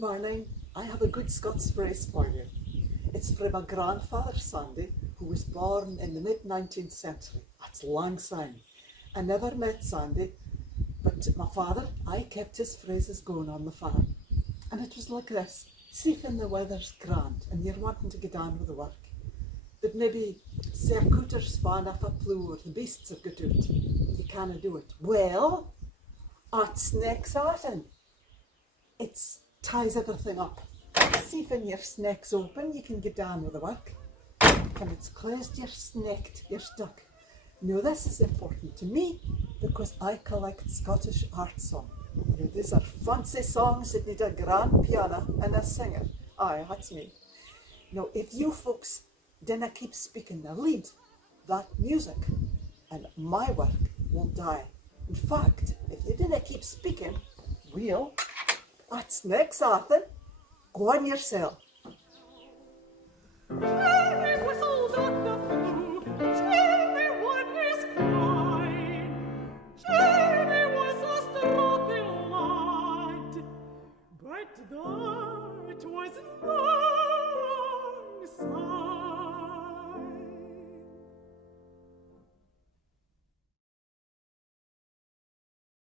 Good morning. I have a good Scots phrase for you. It's from my grandfather Sandy, who was born in the mid-19th century. That's long time. I never met Sandy, but my father, I kept his phrases going on the farm. And it was like this: see when the weather's grand and you're wanting to get on with the work, but maybe circuiters fan off a plough or the beasts have got out. You can't do it. Well, it's next autumn. It ties everything up. See when your snake's open, you can get on with the work. When it's closed, you're snacked, you're stuck. Now this is important to me because I collect Scottish art songs. These are fancy songs that need a grand piano and a singer. Aye, that's me. Now if you folks dinna keep speaking the lead, that music and my work will die. In fact, if you dinna keep speaking, well, that's next, Arthur. Go on yourself.